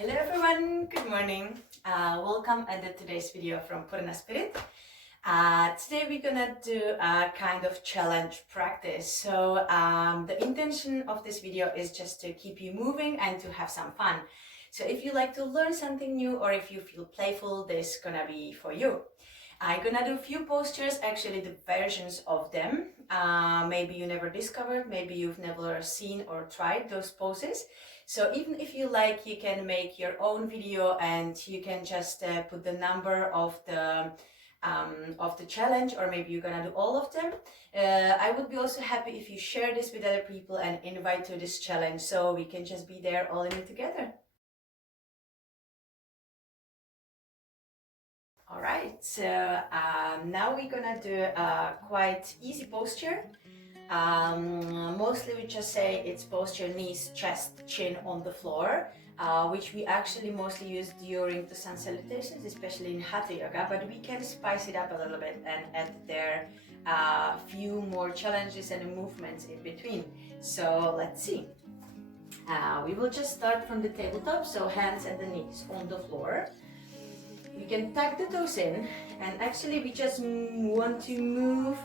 Hello everyone, good morning. Welcome to today's video from Purna Spirit. Today we're gonna do a kind of challenge practice. So the intention of this video is just to keep you moving and to have some fun. So if you like to learn something new or if you feel playful, this is gonna be for you. I'm gonna do a few postures, actually the versions of them. Maybe you never discovered, maybe you've never seen or tried those poses. So even if you like, you can make your own video and you can just put the number of the challenge, or maybe you're gonna do all of them. I would be also happy if you share this with other people and invite to this challenge so we can just be there all in it together. All right, so now we're gonna do a quite easy posture. Mostly we just say it's posture knees, chest, chin on the floor, which we actually mostly use during the sun salutations, especially in Hatha Yoga, but we can spice it up a little bit and add there a few more challenges and movements in between. So let's see. We will just start from the tabletop, so hands and the knees on the floor. We can tuck the toes in, and actually we just want to move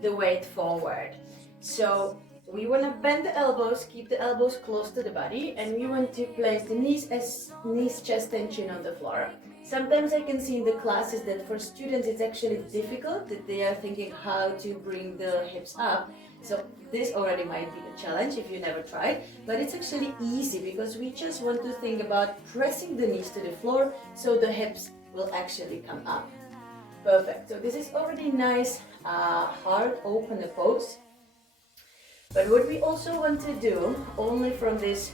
the weight forward. So we want to bend the elbows, keep the elbows close to the body, and we want to place the knees, chest and chin on the floor. Sometimes I can see in the classes that for students it's actually difficult, that they are thinking how to bring the hips up. So this already might be a challenge if you never tried, but it's actually easy because we just want to think about pressing the knees to the floor so the hips will actually come up. Perfect. So this is already nice, hard open pose. But what we also want to do, only from this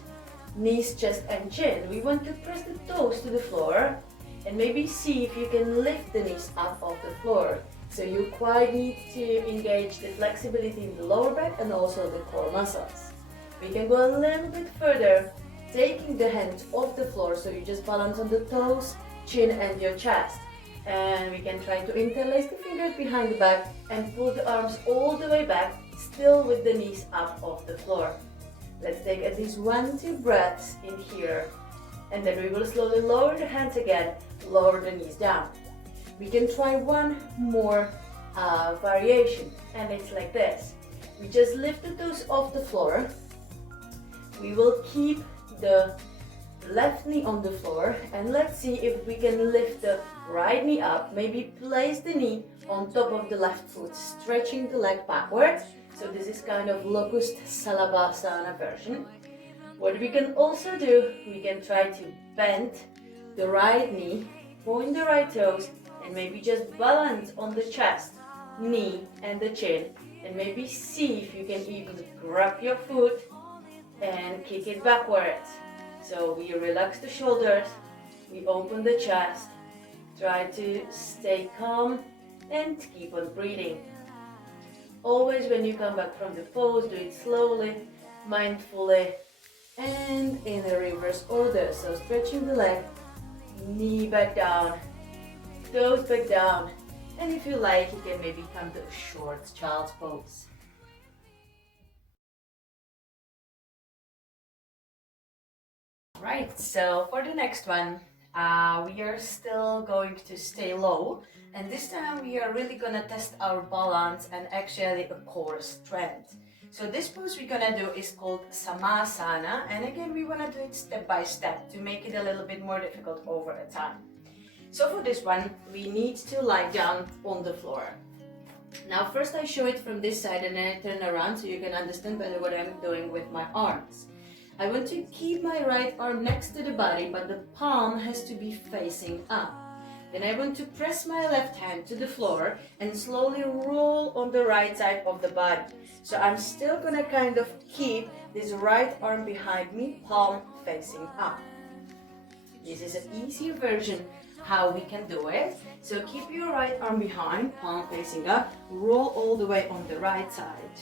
knees, chest and chin, we want to press the toes to the floor and maybe see if you can lift the knees up off the floor. So you quite need to engage the flexibility in the lower back and also the core muscles. We can go a little bit further, taking the hands off the floor so you just balance on the toes, chin and your chest. And we can try to interlace the fingers behind the back and pull the arms all the way back, still with the knees up off the floor. Let's take at least 1-2 breaths in here, and then we will slowly lower the hands again, lower the knees down. We can try one more variation, and it's like this. We just lift the toes off the floor. We will keep the left knee on the floor, and let's see if we can lift the right knee up, maybe place the knee on top of the left foot, stretching the leg backwards. So this is kind of locust salabhasana version. What we can also do, we can try to bend the right knee, point the right toes, and maybe just balance on the chest, knee and the chin, and maybe see if you can even grab your foot and kick it backwards. So we relax the shoulders, we open the chest, try to stay calm and keep on breathing. Always when you come back from the pose, do it slowly, mindfully, and in a reverse order. So stretching the leg, knee back down, toes back down, and if you like, you can maybe come to a short child's pose. Right, so for the next one, we are still going to stay low, and this time we are really gonna test our balance and actually a core strength. So this pose we're gonna do is called samasana, and again we wanna do it step by step to make it a little bit more difficult over a time. So for this one, we need to lie down on the floor. Now first I show it from this side and then I turn around so you can understand better what I'm doing with my arms. I want to keep my right arm next to the body, but the palm has to be facing up. Then I want to press my left hand to the floor and slowly roll on the right side of the body. So I'm still gonna kind of keep this right arm behind me, palm facing up. This is an easier version how we can do it. So keep your right arm behind, palm facing up, roll all the way on the right side.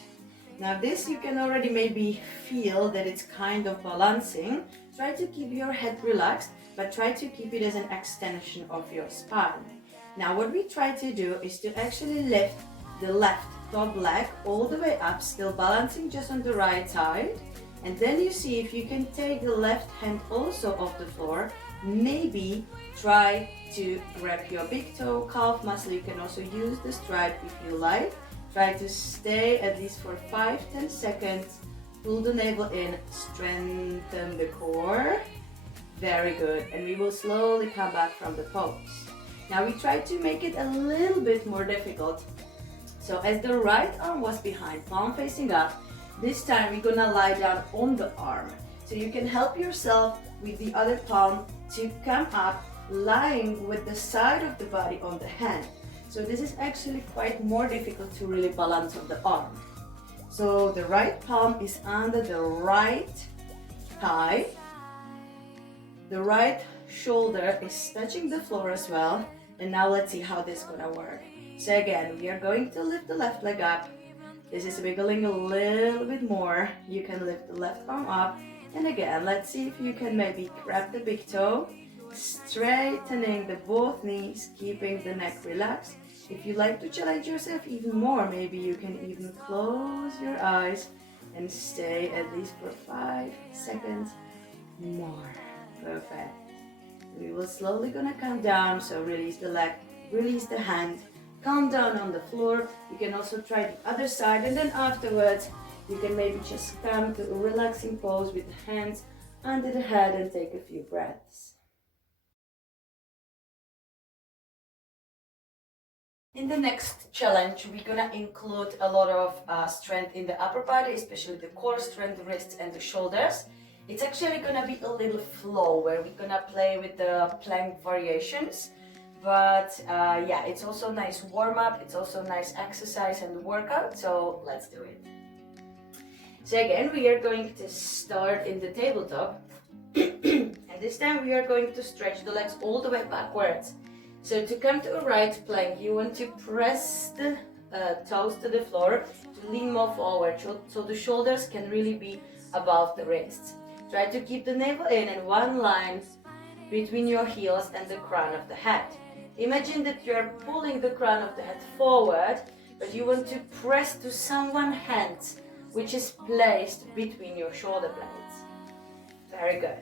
Now this you can already maybe feel that it's kind of balancing. Try to keep your head relaxed, but try to keep it as an extension of your spine. Now what we try to do is to actually lift the left top leg all the way up, still balancing just on the right side, And then you see if you can take the left hand also off the floor. Maybe try to grab your big toe, calf muscle. You can also use the strap if you like. Try to stay at least for 5-10 seconds. Pull the navel in, strengthen the core. Very good. And we will slowly come back from the pose. Now we try to make it a little bit more difficult. So as the right arm was behind, palm facing up, this time we're gonna lie down on the arm. So you can help yourself with the other palm to come up, lying with the side of the body on the hand. So this is actually quite more difficult to really balance on the arm. So the right palm is under the right thigh. The right shoulder is touching the floor as well. And now let's see how this is gonna work. So again, we are going to lift the left leg up. This is wiggling a little bit more. You can lift the left arm up. And again, let's see if you can maybe grab the big toe, straightening the both knees, keeping the neck relaxed. If you like to challenge yourself even more, maybe you can even close your eyes and stay at least for 5 seconds more. Perfect. We will slowly gonna come down, so release the leg, release the hand, calm down on the floor. You can also try the other side, and then afterwards you can maybe just come to a relaxing pose with the hands under the head and take a few breaths. In the next challenge, we're gonna include a lot of strength in the upper body, especially the core strength, the wrists and the shoulders. It's actually gonna be a little flow where we're gonna play with the plank variations. But yeah, it's also a nice warm-up, it's also a nice exercise and workout, so let's do it. So again, we are going to start in the tabletop. And this time we are going to stretch the legs all the way backwards. So to come to a right plank, you want to press the toes to the floor to lean more forward, so the shoulders can really be above the wrists. Try to keep the navel in and one line between your heels and the crown of the head. Imagine that you are pulling the crown of the head forward, but you want to press to someone's hand, which is placed between your shoulder blades. Very good.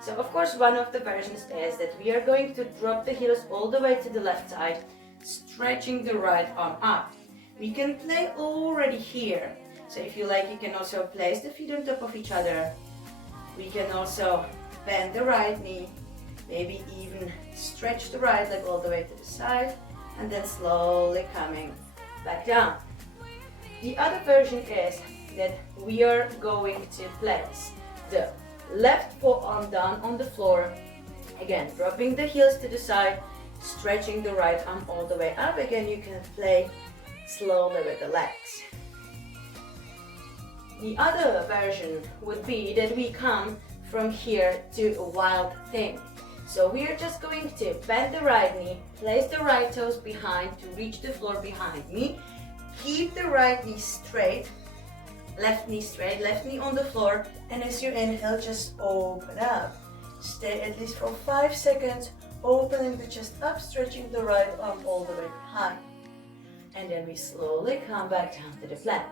So of course one of the versions is that we are going to drop the heels all the way to the left side, stretching the right arm up. We can play already here. So if you like, you can also place the feet on top of each other. We can also bend the right knee, maybe even stretch the right leg all the way to the side, and then slowly coming back down. The other version is that we are going to place the left forearm down on the floor, again dropping the heels to the side, stretching the right arm all the way up. Again, you can play slowly with the legs. The other version would be that we come from here to a wild thing. So we are just going to bend the right knee, place the right toes behind to reach the floor behind me, keep the right knee straight, left knee on the floor, and as you inhale, just open up. Stay at least for 5 seconds, opening the chest up, stretching the right arm all the way behind. And then we slowly come back down to the plank.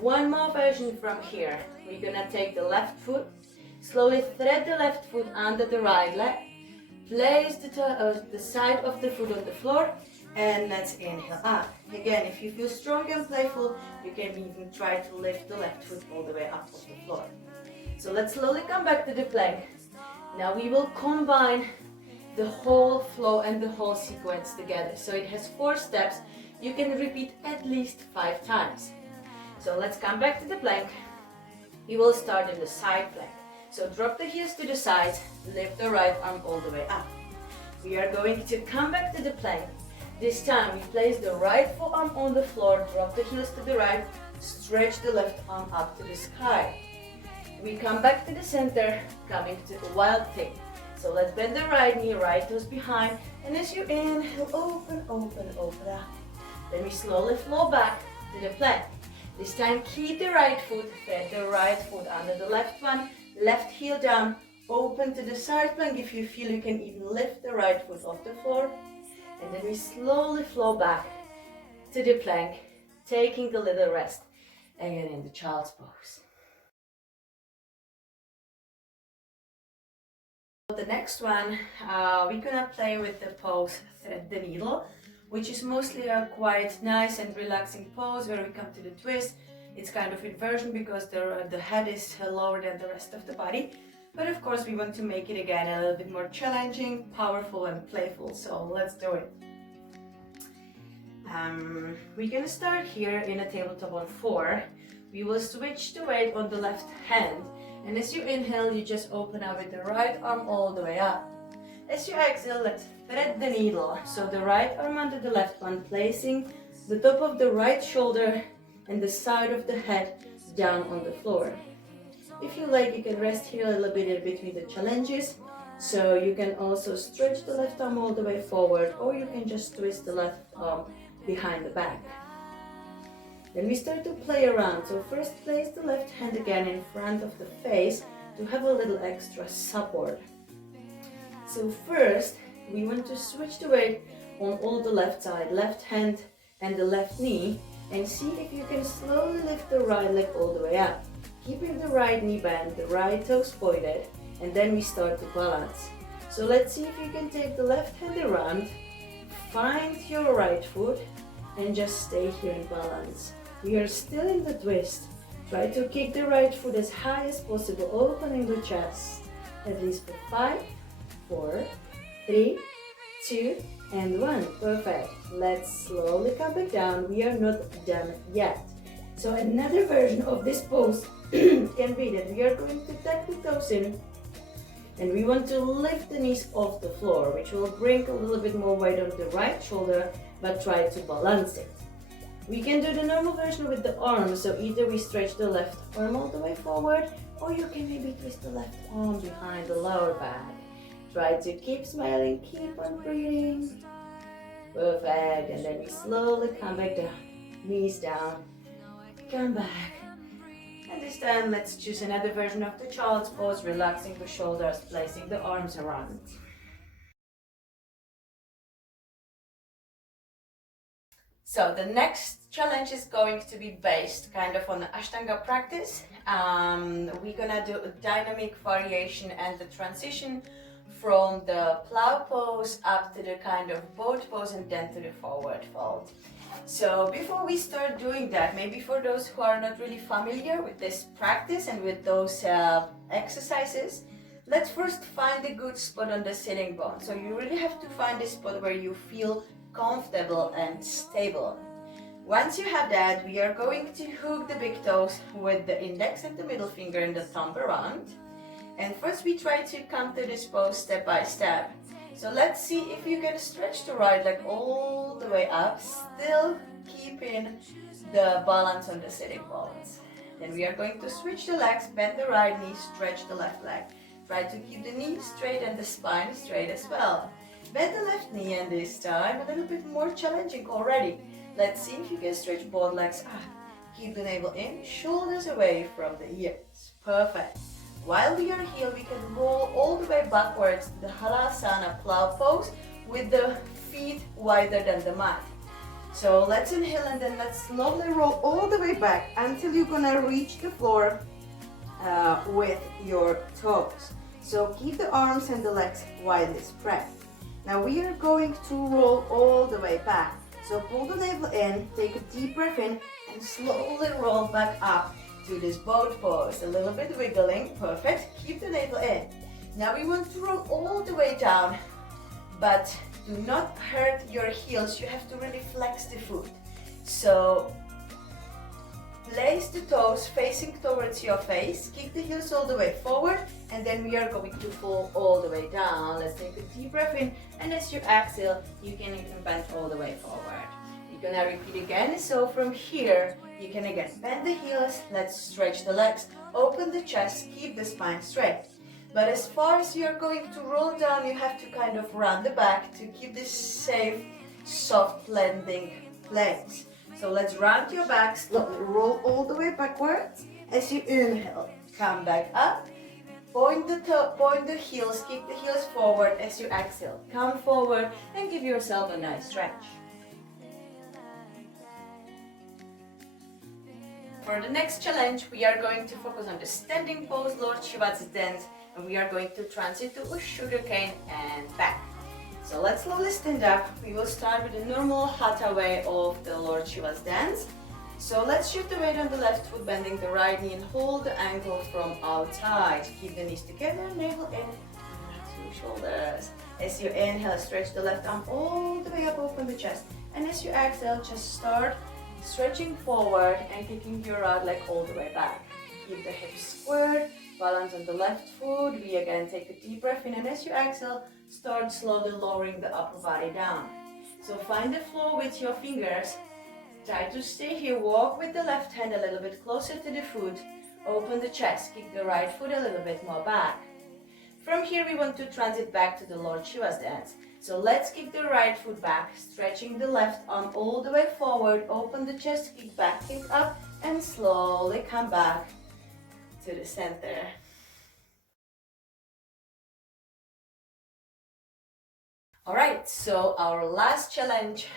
One more version from here. We're gonna take the left foot, slowly thread the left foot under the right leg, place the side of the foot on the floor, and let's inhale up. Again, if you feel strong and playful, you can even try to lift the left foot all the way up off the floor. So let's slowly come back to the plank. Now we will combine the whole flow and the whole sequence together. So it has 4 steps. You can repeat at least 5 times. So let's come back to the plank. We will start in the side plank. So drop the heels to the sides, lift the right arm all the way up. We are going to come back to the plank. This time we place the right forearm on the floor, drop the heels to the right, stretch the left arm up to the sky. We come back to the center, coming to a wild thing. So let's bend the right knee, right toes behind, and as you inhale, open up. Then we slowly flow back to the plank. This time keep the right foot, thread the right foot under the left one, left heel down, open to the side plank. If you feel, you can even lift the right foot off the floor. And then we slowly flow back to the plank, taking a little rest, again in the child's pose. The next one, we're gonna play with the pose thread the needle, which is mostly a quite nice and relaxing pose where we come to the twist. It's kind of inversion because the head is lower than the rest of the body. But of course we want to make it again a little bit more challenging, powerful and playful. So let's do it. We're gonna start here in a tabletop on 4. We will switch the weight on the left hand. And as you inhale, you just open up with the right arm all the way up. As you exhale, let's thread the needle. So the right arm under the left one, placing the top of the right shoulder and the side of the head down on the floor. If you like, you can rest here a little bit in between the challenges. So you can also stretch the left arm all the way forward, or you can just twist the left arm behind the back. Then we start to play around. So first place the left hand again in front of the face to have a little extra support. So first we want to switch the weight on all the left side, left hand and the left knee, and see if you can slowly lift the right leg all the way up, keeping the right knee bent, the right toes pointed, and then we start to balance. So let's see if you can take the left hand around, find your right foot and just stay here in balance. We are still in the twist. Try to kick the right foot as high as possible, opening the chest. At least for 5, 4, 3, 2, and 1. Perfect. Let's slowly come back down. We are not done yet. So another version of this pose can be that we are going to tuck the toes in and we want to lift the knees off the floor, which will bring a little bit more weight on the right shoulder, but try to balance it. We can do the normal version with the arm, so either we stretch the left arm all the way forward, or you can maybe twist the left arm behind the lower back. Try to keep smiling, keep on breathing. Perfect, and then we slowly come back down, knees down, come back. And this time let's choose another version of the child's pose, relaxing the shoulders, placing the arms around. So the next challenge is going to be based kind of on the Ashtanga practice. We're gonna do a dynamic variation and the transition from the plow pose up to the kind of boat pose and then to the forward fold. So before we start doing that, maybe for those who are not really familiar with this practice and with those exercises, let's first find a good spot on the sitting bone. So you really have to find a spot where you feel comfortable and stable. Once you have that, we are going to hook the big toes with the index and the middle finger and the thumb around. And first we try to come to this pose step by step. So let's see if you can stretch the right leg all the way up, still keeping the balance on the sitting bones. Then we are going to switch the legs, bend the right knee, stretch the left leg. Try to keep the knee straight and the spine straight as well. Bend the left knee, and this time a little bit more challenging already. Let's see if you can stretch both legs up. Keep the navel in, shoulders away from the ears. Perfect. While we are here, we can roll all the way backwards to the Halasana plow pose with the feet wider than the mat. So let's inhale and then let's slowly roll all the way back until you're gonna reach the floor with your toes. So keep the arms and the legs widely spread. Now we are going to roll all the way back. So pull the navel in, take a deep breath in, and slowly roll back up to this boat pose. A little bit wiggling, perfect. Keep the navel in. Now we want to roll all the way down, but do not hurt your heels. You have to really flex the foot. So place the toes facing towards your face, kick the heels all the way forward, and then we are going to fall all the way down. Let's take a deep breath in, and as you exhale, you can even bend all the way forward. You're gonna repeat again. So from here, you can again bend the heels, let's stretch the legs, open the chest, keep the spine straight. But as far as you're going to roll down, you have to kind of round the back to keep this safe, soft landing place. So let's round your back, slowly roll all the way backwards. As you inhale, come back up, point the heels, kick the heels forward. As you exhale, come forward and give yourself a nice stretch. For the next challenge, we are going to focus on the standing pose, Lord Shiva's dance, and we are going to transit to a sugar cane and back. So let's slowly stand up. We will start with the normal hatha way of the Lord Shiva's dance. So let's shift the weight on the left foot, bending the right knee and hold the ankle from outside. Keep the knees together, navel in, relax your shoulders. As you inhale, stretch the left arm all the way up, open the chest. And as you exhale, just start stretching forward and kicking your right leg all the way back. Keep the hips squared, balance on the left foot. We again take a deep breath in, and as you exhale, start slowly lowering the upper body down. So find the floor with your fingers. Try to stay here, walk with the left hand a little bit closer to the foot, open the chest, kick the right foot a little bit more back. From here we want to transit back to the Lord Shiva's dance. So let's kick the right foot back, stretching the left arm all the way forward, open the chest, kick back, kick up, and slowly come back to the center. Alright, so our last challenge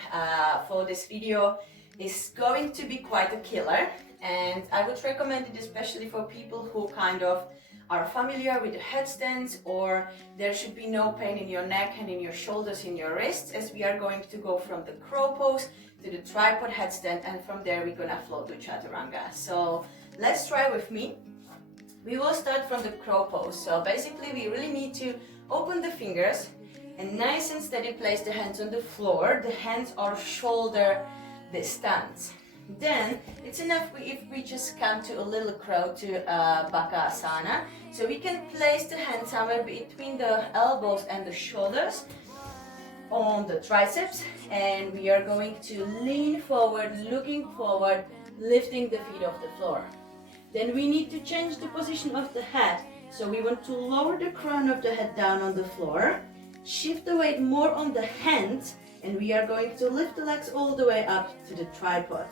for this video is going to be quite a killer, and I would recommend it especially for people who kind of are familiar with the headstands, or there should be no pain in your neck and in your shoulders, in your wrists, as we are going to go from the crow pose to the tripod headstand, and from there we're gonna flow to chaturanga. So let's try with me. We will start from the crow pose. So basically we really need to open the fingers and nice and steady place the hands on the floor. The hands are shoulder distance. Then it's enough if we just come to a little crow, to Baka Asana. So we can place the hands somewhere between the elbows and the shoulders on the triceps, and we are going to lean forward, looking forward, lifting the feet off the floor. Then we need to change the position of the head. So we want to lower the crown of the head down on the floor, shift the weight more on the hands, and we are going to lift the legs all the way up to the tripod.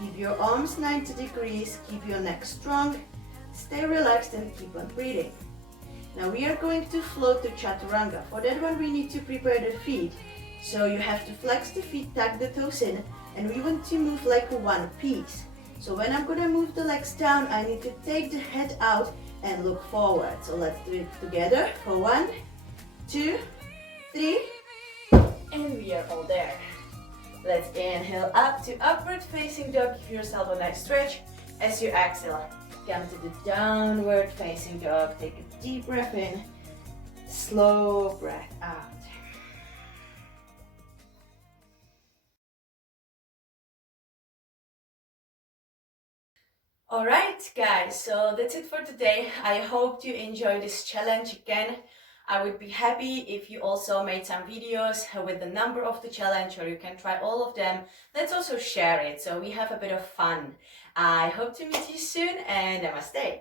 Keep your arms 90 degrees, keep your neck strong, stay relaxed and keep on breathing. Now we are going to float to chaturanga. For that one we need to prepare the feet. So you have to flex the feet, tuck the toes in, and we want to move like a one piece. So when I'm gonna move the legs down, I need to take the head out and look forward. So let's do it together for 1, 2, 3, and we are all there. Let's inhale up to upward facing dog. Give yourself a nice stretch. As you exhale, come to the downward facing dog. Take a deep breath in, slow breath out. Alright guys, so that's it for today. I hope you enjoyed this challenge again. I would be happy if you also made some videos with the number of the challenge, or you can try all of them. Let's also share it so we have a bit of fun. I hope to meet you soon, and namaste.